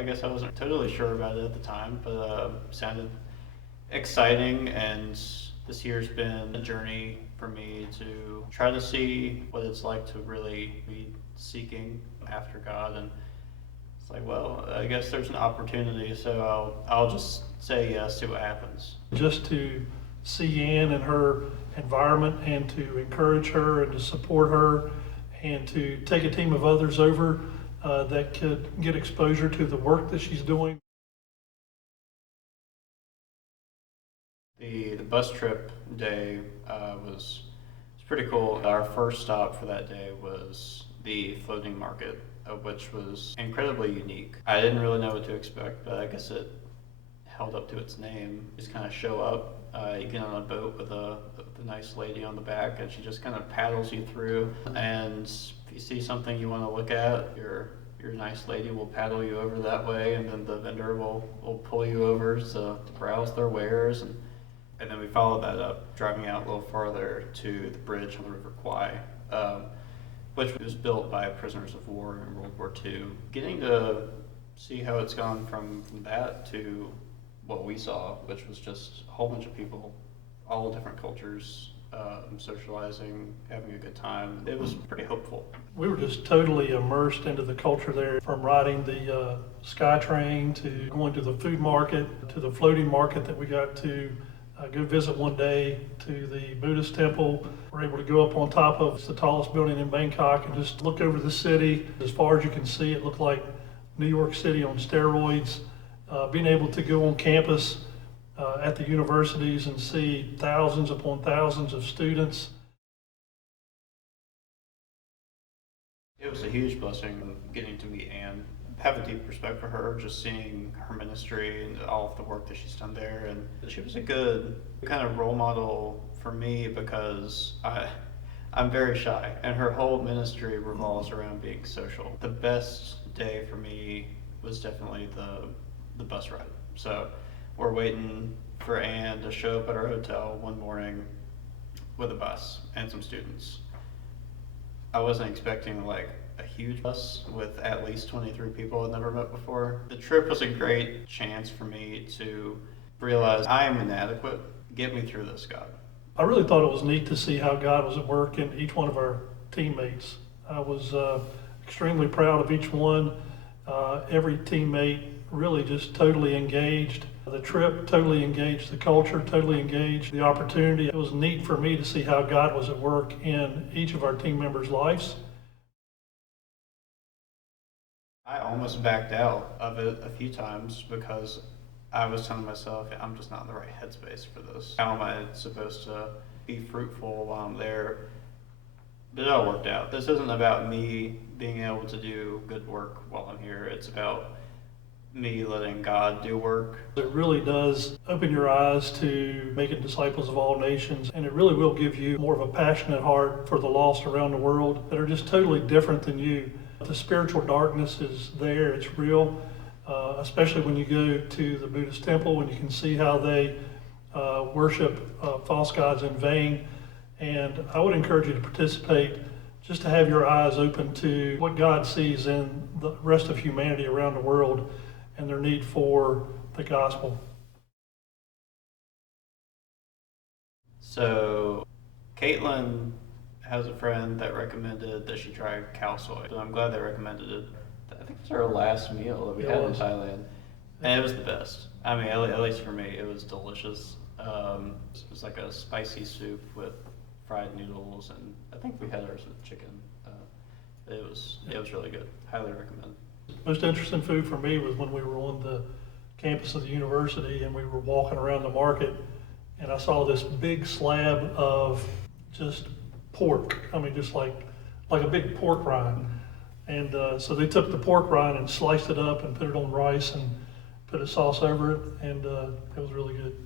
I guess I wasn't totally sure about it at the time, but sounded exciting. And this year's been a journey for me to try to see what it's like to really be seeking after God. And it's like, well, I guess there's an opportunity, so I'll just say yes, see what happens. Just to see Ann and her environment and to encourage her and to support her and to take a team of others over that could get exposure to the work that she's doing. The bus trip day was pretty cool. Our first stop for that day was the floating market, which was incredibly unique. I didn't really know what to expect, but I guess it held up to its name. You just kind of show up, you get on a boat with a nice lady on the back, and she just kind of paddles you through. And if you see something you want to look at, your nice lady will paddle you over that way, and then the vendor will pull you over to browse their wares. And then we followed that up, driving out a little farther to the bridge on the River Kwai, which was built by prisoners of war in World War II. Getting to see how it's gone from that to what we saw, which was just a whole bunch of people, all different cultures, socializing, having a good time. It was pretty hopeful. We were just totally immersed into the culture there, from riding the SkyTrain to going to the food market to the floating market that we got to go visit one day, to the Buddhist temple. We're able to go up on top of the tallest building in Bangkok and just look over the city. As far as you can see, it looked like New York City on steroids. Being able to go on campus at the universities and see thousands upon thousands of students. It was a huge blessing getting to meet Ann. Have a deep respect for her, just seeing her ministry and all of the work that she's done there. And she was a good kind of role model for me because I'm very shy, and her whole ministry revolves around being social. The best day for me was definitely the bus ride. So we're waiting for Ann to show up at our hotel one morning with a bus and some students. I wasn't expecting like a huge bus with at least 23 people I'd never met before. The trip was a great chance for me to realize I am inadequate. Get me through this, God. I really thought it was neat to see how God was at work in each one of our teammates. I was extremely proud of each one. Every teammate really just totally engaged. The trip totally engaged, the culture totally engaged, the opportunity. It was neat for me to see how God was at work in each of our team members' lives. I almost backed out of it a few times because I was telling myself, I'm just not in the right headspace for this. How am I supposed to be fruitful while I'm there? But it all worked out. This isn't about me being able to do good work while I'm here. It's about me letting God do work. It really does open your eyes to making disciples of all nations, and it really will give you more of a passionate heart for the lost around the world that are just totally different than you. The spiritual darkness is there, it's real, especially when you go to the Buddhist temple and you can see how they worship false gods in vain. And I would encourage you to participate, just to have your eyes open to what God sees in the rest of humanity around the world and their need for the gospel. So Caitlin has a friend that recommended that she try cow soy. So I'm glad they recommended it. I think it was our last meal that we had in Thailand. And it was the best. I mean, at least for me, it was delicious. It was like a spicy soup with fried noodles, and I think we had ours with chicken. It was really good. Highly recommend. Most interesting food for me was when we were on the campus of the university and we were walking around the market, and I saw this big slab of just pork. I mean, just like a big pork rind. And so they took the pork rind and sliced it up and put it on rice and put a sauce over it, and it was really good.